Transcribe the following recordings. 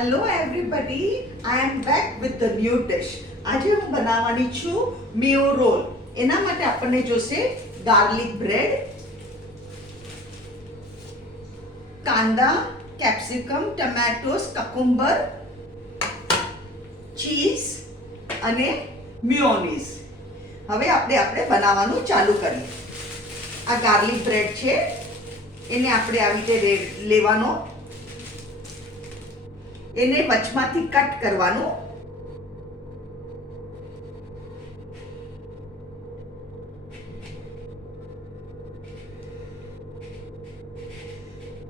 Hello everybody, I am back with the new dish. આજે હું બનાવવાની છું મેયો રોલ. એના માટે આપણને જોશે ગાર્લિક બ્રેડ, કાંદા, કેપ્સિકમ, ટમેટોસ, કકુંબર, ચીઝ અને મિયોનીઝ. હવે આપણે બનાવવાનું ચાલુ કરીએ. આ ગાર્લિક બ્રેડ છે, એને આપણે આવી રીતે લેવાનો, એને વચમાંથી કટ કરવાનું.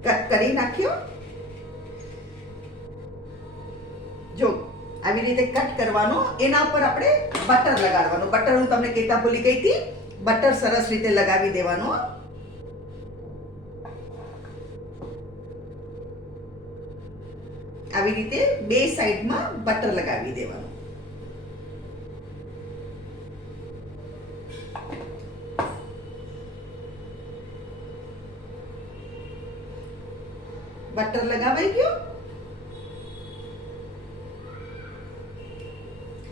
કટ કરી નાખ્યો. જો આવી રીતે કટ કરવાનો. એના ઉપર આપણે બટર લગાડવાનું. બટર હું તમને કહેતા ભૂલી ગઈ હતી. બટર સરસ રીતે લગાવી દેવાનો. આવી રીતે બે સાઈડમાં બટર લગાવી દેવાનું. બટર લગાવાઈ ગયો.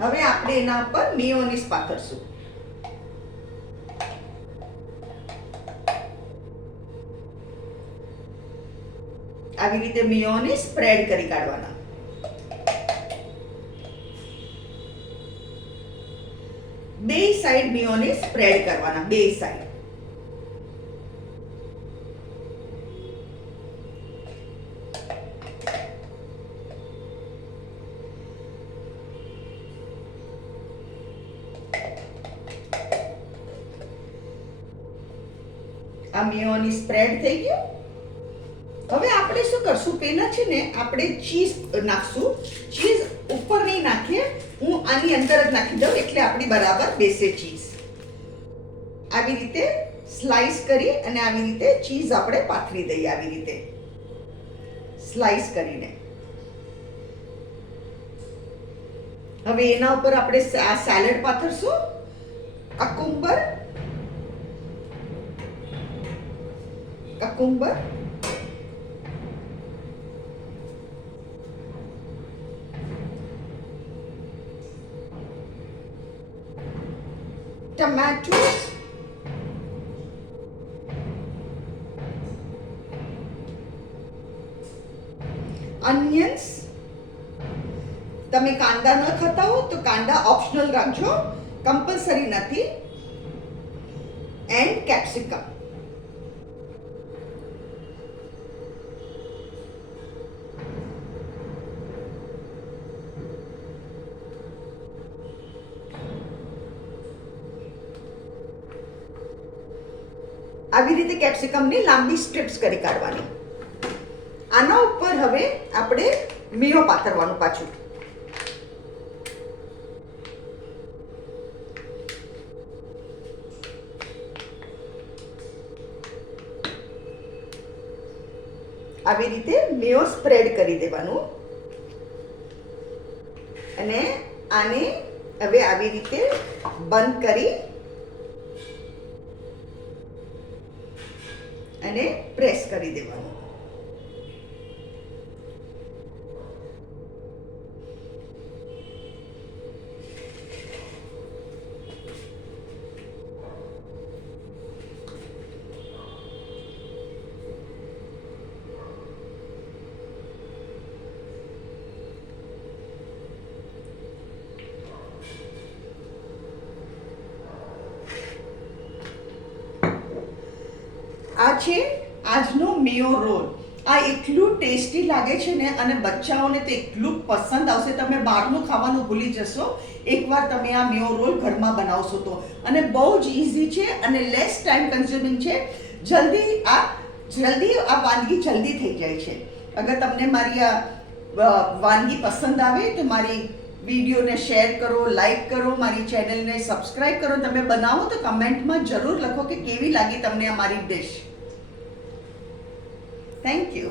હવે આપણે એના ઉપર મેયોનીઝ પાથરશું. આવી રીતે મેયોનીઝ સ્પ્રેડ કરી કાઢવાના. બે સાઈડ મેયોનીઝ સ્પ્રેડ કરવાના. બે સાઈડ. આ મેયોનીઝ સ્પ્રેડ થઈ ગયું. હવે આપણે શું કરશું, પેલા છે ને આપણે ચીઝ નાખશું. ચીઝ ઉપર નહીં નાખીએ, હું આની અંદર જ નાખી દઉં એટલે આપણી બરાબર બેસે ચીઝ. આવી રીતે સ્લાઈસ કરી અને આવી રીતે ચીઝ આપણે પાથરી દઈએ. આવી રીતે સ્લાઈસ કરીને હવે એના ઉપર આપણે આ સેલેડ પાથરશું. કકુંબર, tomatoes, onions. તમે કાંદા ન ખાતા હો તો કાંદા ઓપ્શનલ રાખજો, કમ્પલસરી નથી. And capsicum. આવી રીતે કેપ્સિકમની લાંબી સ્ટ્રીપ્સ કરી કાઢવાની. આના ઉપર હવે આપણે મેયો પાથરવાનું પાછું. આવી રીતે મેયો સ્પ્રેડ કરી દેવાનું. અને આને હવે આવી રીતે બંધ કરી અને પ્રેસ કરી દેવાનું. આ છે આજનો મેયો રોલ. આ એટલું ટેસ્ટી લાગે છે ને, અને બચ્ચાઓને તો એટલું પસંદ આવશે. તમે બહારનું ખાવાનું ભૂલી જશો એકવાર તમે આ મેયો રોલ ઘરમાં બનાવશો તો. અને બહુ જ ઇઝી છે અને લેસ ટાઈમ કન્ઝ્યુમિંગ છે. જલ્દી આ વાનગી જલ્દી થઈ જાય છે. અગર તમને મારી આ વાનગી પસંદ આવે તો મારી વિડીયોને શેર કરો, લાઈક કરો, મારી ચેનલને સબસ્ક્રાઈબ કરો. તમે બનાવો તો કમેન્ટમાં જરૂર લખો કે કેવી લાગી તમને અમારી ડિશ. Thank you.